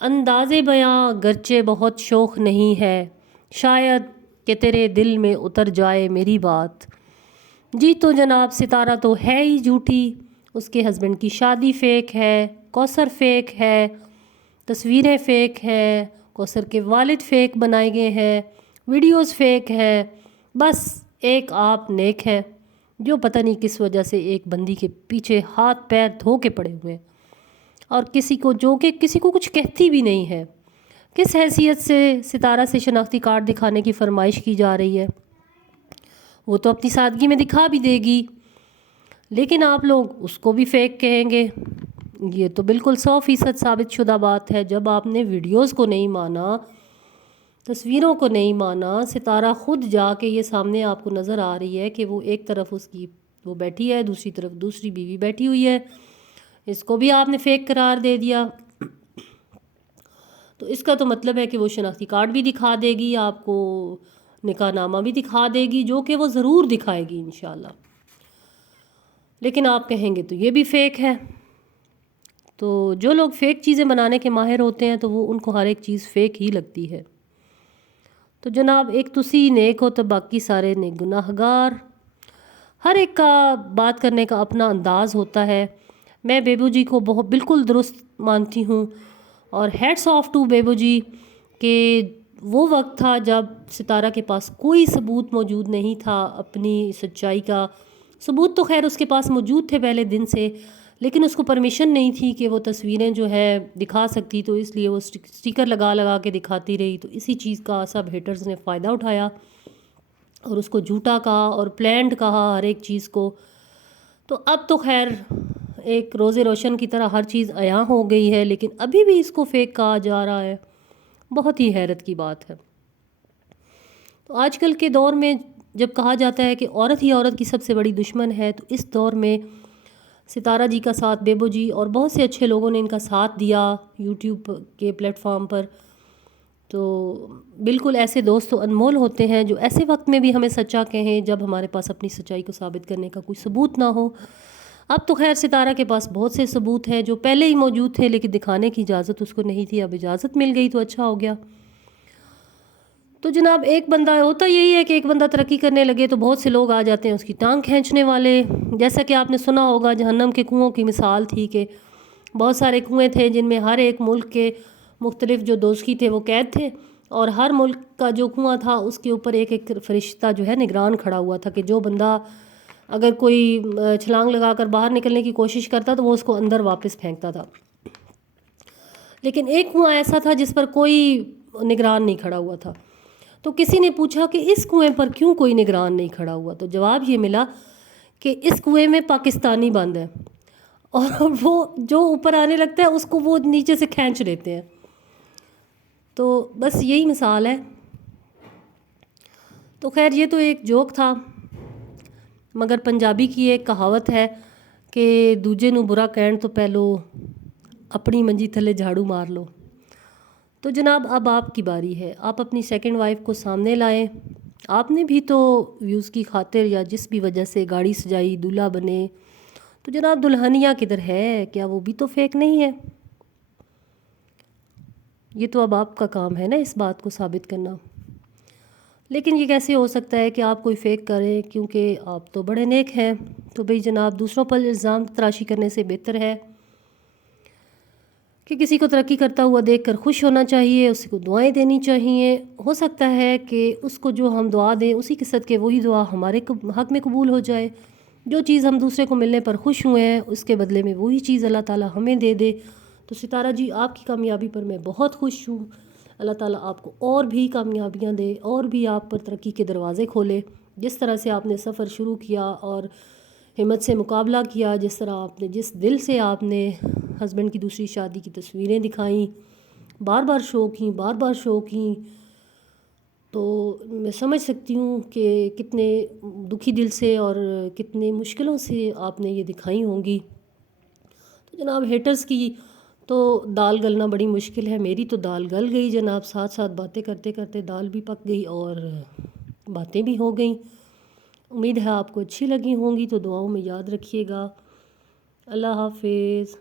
انداز بیاں گرچہ بہت شوق نہیں ہے، شاید کہ تیرے دل میں اتر جائے میری بات۔ جی تو جناب ستارہ تو ہے ہی جھوٹی، اس کے ہسبینڈ کی شادی فیک ہے، کوثر فیک ہے، تصویریں فیک ہیں، کوثر کے والد فیک بنائے گئے ہیں، ویڈیوز فیک ہیں، بس ایک آپ نیک ہے جو پتہ نہیں کس وجہ سے ایک بندی کے پیچھے ہاتھ پیر دھو کے پڑے ہوئے ہیں، اور کسی کو جو کہ کسی کو کچھ کہتی بھی نہیں ہے۔ کس حیثیت سے ستارہ سے شناختی کارڈ دکھانے کی فرمائش کی جا رہی ہے؟ وہ تو اپنی سادگی میں دکھا بھی دے گی، لیکن آپ لوگ اس کو بھی فیک کہیں گے۔ یہ تو بالکل 100% ثابت شدہ بات ہے۔ جب آپ نے ویڈیوز کو نہیں مانا، تصویروں کو نہیں مانا، ستارہ خود جا کے یہ سامنے آپ کو نظر آ رہی ہے کہ وہ ایک طرف اس کی وہ بیٹھی ہے، دوسری طرف دوسری بیوی بیٹھی ہوئی ہے، اس کو بھی آپ نے فیک قرار دے دیا، تو اس کا تو مطلب ہے کہ وہ شناختی کارڈ بھی دکھا دے گی، آپ کو نکاح نامہ بھی دکھا دے گی، جو کہ وہ ضرور دکھائے گی انشاءاللہ، لیکن آپ کہیں گے تو یہ بھی فیک ہے۔ تو جو لوگ فیک چیزیں بنانے کے ماہر ہوتے ہیں تو وہ ان کو ہر ایک چیز فیک ہی لگتی ہے۔ تو جناب ایک تسی نیک ہو تو باقی سارے نیک گناہ گار۔ ہر ایک کا بات کرنے کا اپنا انداز ہوتا ہے۔ میں بیبو جی کو بالکل درست مانتی ہوں، اور ہیڈس آف ٹو بیبو جی کہ وہ وقت تھا جب ستارہ کے پاس کوئی ثبوت موجود نہیں تھا اپنی سچائی کا۔ ثبوت تو خیر اس کے پاس موجود تھے پہلے دن سے، لیکن اس کو پرمیشن نہیں تھی کہ وہ تصویریں جو ہے دکھا سکتی، تو اس لیے وہ سٹیکر لگا لگا کے دکھاتی رہی۔ تو اسی چیز کا سب ہیٹرز نے فائدہ اٹھایا اور اس کو جھوٹا کہا اور پلانڈ کہا ہر ایک چیز کو۔ تو اب تو خیر ایک روز روشن کی طرح ہر چیز عیاں ہو گئی ہے، لیکن ابھی بھی اس کو فیک کہا جا رہا ہے۔ بہت ہی حیرت کی بات ہے۔ تو آج کل کے دور میں جب کہا جاتا ہے کہ عورت ہی عورت کی سب سے بڑی دشمن ہے، تو اس دور میں ستارہ جی کا ساتھ بیبو جی اور بہت سے اچھے لوگوں نے ان کا ساتھ دیا یوٹیوب کے پلیٹ فارم پر۔ تو بالکل ایسے دوست تو انمول ہوتے ہیں جو ایسے وقت میں بھی ہمیں سچا کہیں جب ہمارے پاس اپنی سچائی کو ثابت کرنے کا کوئی ثبوت نہ ہو۔ اب تو خیر ستارہ کے پاس بہت سے ثبوت ہیں جو پہلے ہی موجود تھے، لیکن دکھانے کی اجازت اس کو نہیں تھی، اب اجازت مل گئی تو اچھا ہو گیا۔ تو جناب ایک بندہ ہوتا یہی ہے کہ ایک بندہ ترقی کرنے لگے تو بہت سے لوگ آ جاتے ہیں اس کی ٹانگ کھینچنے والے۔ جیسا کہ آپ نے سنا ہوگا جہنم کے کنوؤں کی مثال تھی کہ بہت سارے کنویں تھے جن میں ہر ایک ملک کے مختلف جو دوزخی تھے وہ قید تھے، اور ہر ملک کا جو کنواں تھا اس کے اوپر ایک ایک فرشتہ جو ہے نگران کھڑا ہوا تھا کہ جو بندہ اگر کوئی چھلانگ لگا کر باہر نکلنے کی کوشش کرتا تو وہ اس کو اندر واپس پھینکتا تھا۔ لیکن ایک کنواں ایسا تھا جس پر کوئی نگران نہیں کھڑا ہوا تھا۔ تو کسی نے پوچھا کہ اس کنویں پر کیوں کوئی نگران نہیں کھڑا ہوا؟ تو جواب یہ ملا کہ اس کنویں میں پاکستانی بند ہے، اور وہ جو اوپر آنے لگتا ہے اس کو وہ نیچے سے کھینچ لیتے ہیں۔ تو بس یہی مثال ہے۔ تو خیر یہ تو ایک جوک تھا، مگر پنجابی کی ایک کہاوت ہے کہ دوجے نو برا کہن تو پہلو اپنی منجی تھلے جھاڑو مار لو۔ تو جناب اب آپ کی باری ہے، آپ اپنی سیکنڈ وائف کو سامنے لائیں۔ آپ نے بھی تو ویوز کی خاطر یا جس بھی وجہ سے گاڑی سجائی، دولہا بنے، تو جناب دلہنیا کدھر ہے؟ کیا وہ بھی تو فیک نہیں ہے؟ یہ تو اب آپ کا کام ہے نا اس بات کو ثابت کرنا۔ لیکن یہ کیسے ہو سکتا ہے کہ آپ کوئی فیک کریں، کیونکہ آپ تو بڑے نیک ہیں۔ تو بھئی جناب دوسروں پر الزام تراشی کرنے سے بہتر ہے کہ کسی کو ترقی کرتا ہوا دیکھ کر خوش ہونا چاہیے، اس کو دعائیں دینی چاہیے۔ ہو سکتا ہے کہ اس کو جو ہم دعا دیں اسی کے صدقے وہی دعا ہمارے حق میں قبول ہو جائے۔ جو چیز ہم دوسرے کو ملنے پر خوش ہوئے ہیں اس کے بدلے میں وہی چیز اللہ تعالیٰ ہمیں دے دے۔ تو ستارہ جی آپ کی کامیابی پر میں بہت خوش ہوں۔ اللہ تعالیٰ آپ کو اور بھی کامیابیاں دے، اور بھی آپ پر ترقی کے دروازے کھولے۔ جس طرح سے آپ نے سفر شروع کیا اور ہمت سے مقابلہ کیا، جس طرح آپ نے جس دل سے آپ نے ہسبینڈ کی دوسری شادی کی تصویریں دکھائیں، بار بار شو کیں، بار بار شو کیں، تو میں سمجھ سکتی ہوں کہ کتنے دکھی دل سے اور کتنے مشکلوں سے آپ نے یہ دکھائی ہوں گی۔ تو جناب ہیٹرز کی تو دال گلنا بڑی مشکل ہے، میری تو دال گل گئی جناب، ساتھ ساتھ باتیں کرتے کرتے دال بھی پک گئی اور باتیں بھی ہو گئیں۔ امید ہے آپ کو اچھی لگی ہوں گی، تو دعاؤں میں یاد رکھیے گا۔ اللہ حافظ۔